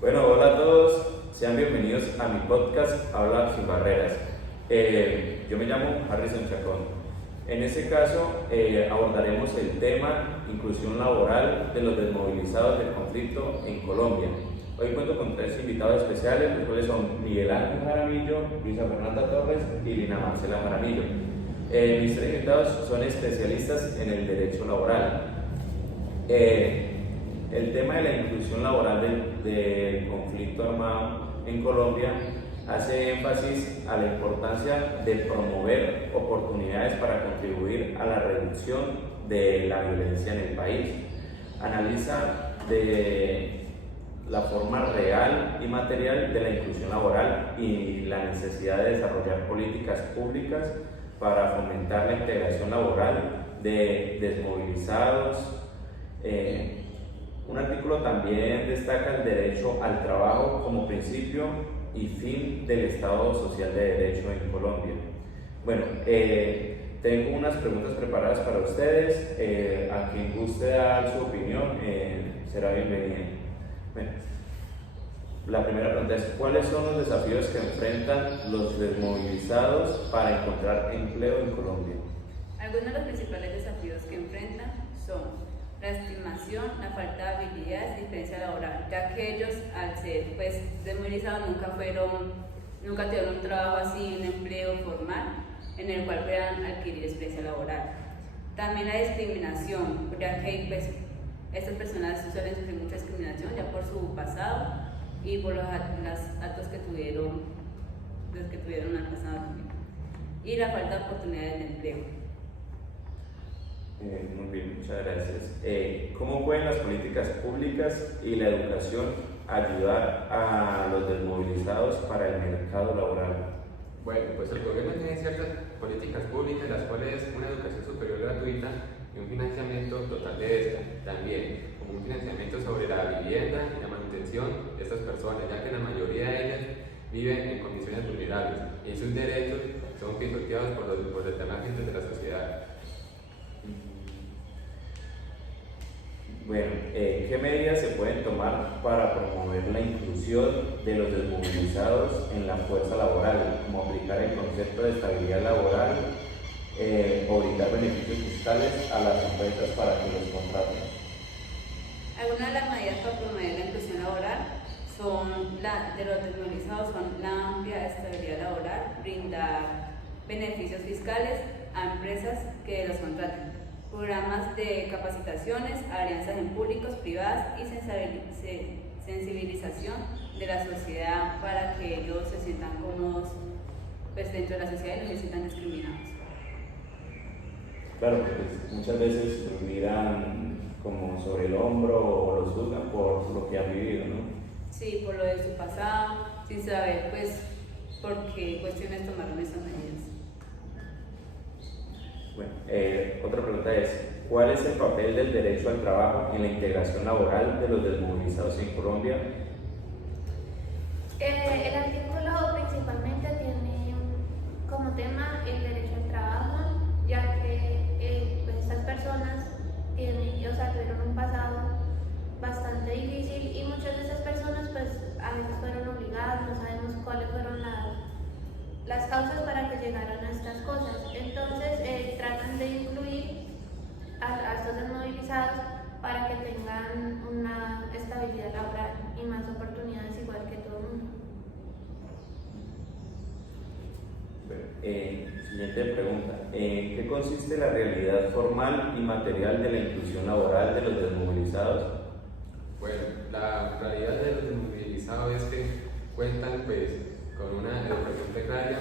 Bueno, hola a todos, sean bienvenidos a mi podcast Habla sin barreras. Yo me llamo Harrison Chacón. En este caso abordaremos el tema inclusión laboral de los desmovilizados del conflicto en Colombia. Hoy cuento con tres invitados especiales, los cuales son Miguel Ángel Jaramillo, Luisa Fernanda Torres y Lina Marcela Jaramillo. Mis tres invitados son especialistas en el derecho laboral. El tema de la inclusión laboral del conflicto armado en Colombia hace énfasis a la importancia de promover oportunidades para contribuir a la reducción de la violencia en el país. Analiza de la forma real y material de la inclusión laboral y la necesidad de desarrollar políticas públicas para fomentar la integración laboral de desmovilizados. Un artículo también destaca el derecho al trabajo como principio y fin del Estado Social de Derecho en Colombia. Bueno, tengo unas preguntas preparadas para ustedes. A quien guste dar su opinión será bienvenida. Bueno, la primera pregunta es: ¿cuáles son los desafíos que enfrentan los desmovilizados para encontrar empleo en Colombia? Algunos de los principales desafíos que enfrentan son la estimación, la falta de habilidades y diferencia laboral, ya que ellos, al ser desmovilizados, nunca tuvieron un trabajo así, un empleo formal en el cual puedan adquirir experiencia laboral. También la discriminación, ya que estas personas suelen sufrir mucha discriminación ya por su pasado y por los actos que tuvieron al pasado también. Y la falta de oportunidades de empleo. Muy bien, muchas gracias. ¿Cómo pueden las políticas públicas y la educación ayudar a los desmovilizados para el mercado laboral? Bueno, pues el gobierno tiene ciertas políticas públicas, las cuales una educación superior gratuita y un financiamiento total de esta, también como un financiamiento sobre la vivienda y la manutención de estas personas, ya que la mayoría de ellas viven en condiciones vulnerables y sus derechos son pisoteados por los demás agentes de la sociedad. Bueno, ¿qué medidas se pueden tomar para promover la inclusión de los desmovilizados en la fuerza laboral, como aplicar el concepto de estabilidad laboral o brindar beneficios fiscales a las empresas para que los contraten? Algunas de las medidas para promover la inclusión laboral de los desmovilizados son la amplia estabilidad laboral, brindar beneficios fiscales a empresas que los contraten, programas de capacitaciones, alianzas en públicos, privadas y sensibilización de la sociedad para que ellos se sientan cómodos dentro de la sociedad y no se sientan discriminados. Claro, pues muchas veces los miran como sobre el hombro o los juzgan por lo que han vivido, ¿no? Sí, por lo de su pasado, sin saber por qué cuestiones tomaron estas medidas. Bueno, otra pregunta es: ¿cuál es el papel del derecho al trabajo en la integración laboral de los desmovilizados en Colombia? El artículo principalmente tiene como tema el derecho al trabajo, ya que estas personas tuvieron un pasado bastante difícil y muchas de esas personas a veces fueron obligadas, no sabemos cuáles fueron las causas para que llegaran a estas cosas. Entonces tratan de incluir a estos desmovilizados para que tengan una estabilidad laboral y más oportunidades igual que todo el mundo. Siguiente pregunta: ¿en qué consiste la realidad formal y material de la inclusión laboral de los desmovilizados? Bueno, la realidad de los desmovilizados es que cuentan con una educación precaria,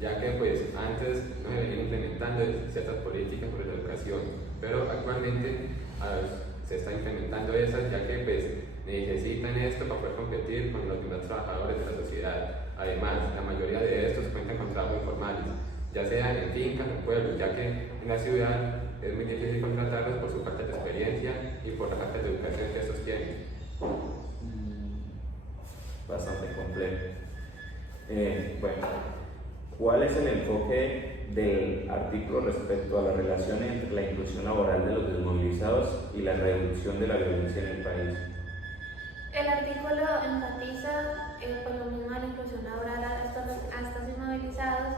ya que antes no se venían implementando ciertas políticas sobre la educación, pero actualmente se está implementando esas, ya que necesitan esto para poder competir con los demás trabajadores de la sociedad. Además, la mayoría de estos cuentan con trabajos informales, ya sea en fincas o en pueblos, ya que en la ciudad es muy difícil contratarlos por su falta de experiencia y por la falta de educación que estos tienen. Bastante complejo. Bueno, ¿cuál es el enfoque del artículo respecto a la relación entre la inclusión laboral de los desmovilizados y la reducción de la violencia en el país? El artículo enfatiza por lo mismo la inclusión laboral a estos inmovilizados,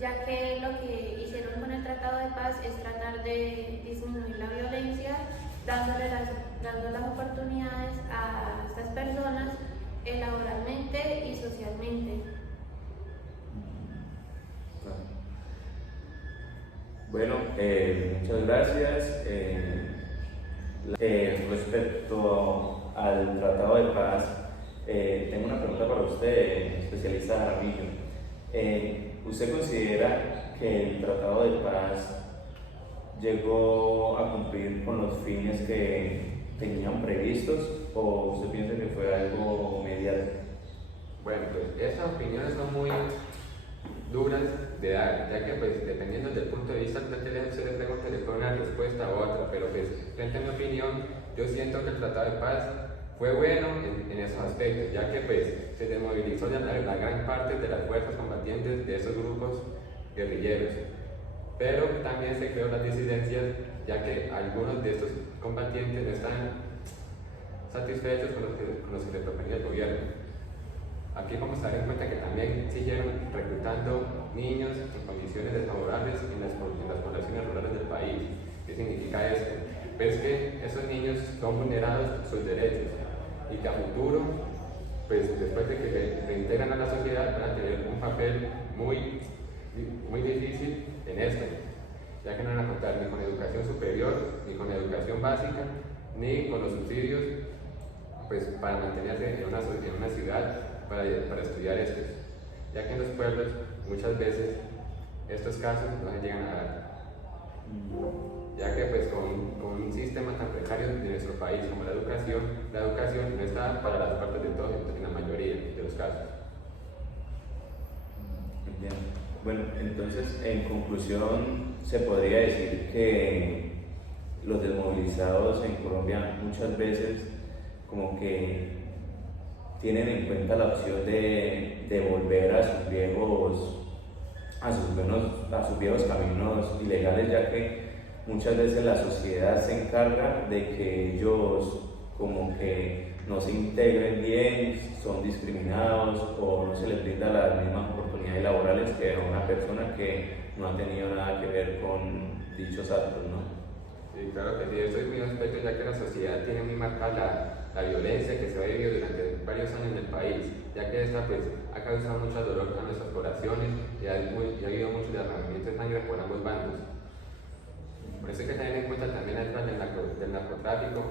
ya que lo que hicieron con el Tratado de Paz es tratar de disminuir la violencia, dando las oportunidades a estas personas laboralmente y socialmente. Bueno, muchas gracias. Respecto al Tratado de Paz, tengo una pregunta para usted, especialista Jaramillo. ¿Usted considera que el Tratado de Paz llegó a cumplir con los fines que tenían previstos o usted piensa que fue algo mediático? Bueno, pues esas opiniones son muy duras de dar, ya que pues dependiendo del punto de vista que se le pregunte le pone una respuesta u otra, pero pues frente a mi opinión, yo siento que el Tratado de Paz fue bueno en esos aspectos, ya que pues se desmovilizó ya la gran parte de las fuerzas combatientes de esos grupos guerrilleros, pero también se creó las disidencias, ya que algunos de estos combatientes no están satisfechos con lo que le proponía el gobierno. Aquí vamos a dar en cuenta que también siguieron reclutando niños en condiciones desfavorables en las poblaciones rurales del país. ¿Qué significa esto? Pues que esos niños son vulnerados sus derechos y que a futuro, pues después de que se reintegran a la sociedad, van a tener un papel muy difícil en esto, ya que no van a contar ni con educación superior, ni con educación básica, ni con los subsidios pues, para mantenerse en una ciudad para estudiar estos, ya que en los pueblos muchas veces estos casos no se llegan a dar, ya que pues con un sistema tan precario de nuestro país como la educación no está para las partes de todos en la mayoría de los casos. Bien. Bueno, entonces en conclusión se podría decir que los desmovilizados en Colombia muchas veces como que tienen en cuenta la opción de volver a sus viejos caminos ilegales, ya que muchas veces la sociedad se encarga de que ellos como que no se integren bien, son discriminados o no se les brinda las mismas oportunidades laborales que a una persona que no ha tenido nada que ver con dichos actos, ¿no? Sí, claro que sí, eso es muy aspecto, ya que la sociedad tiene muy marcada la violencia que se ha vivido durante varios años en el país, ya que esta pues, ha causado mucho dolor a nuestras poblaciones y ha habido muchos derramamientos de sangre por ambos bandos. Por eso hay que tener en cuenta también el plan del narcotráfico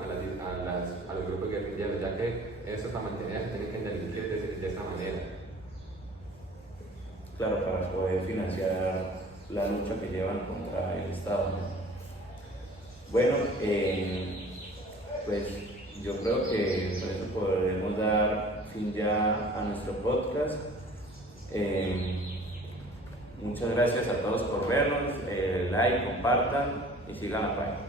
a los grupos guerrilleros, ya que eso para mantenerse tienen que delinquir de esta manera. Claro, para poder financiar la lucha que llevan contra el Estado, ¿no? Bueno, pues yo creo que por eso podremos dar fin ya a nuestro podcast. Muchas gracias a todos por vernos, like, compartan y sigan la página.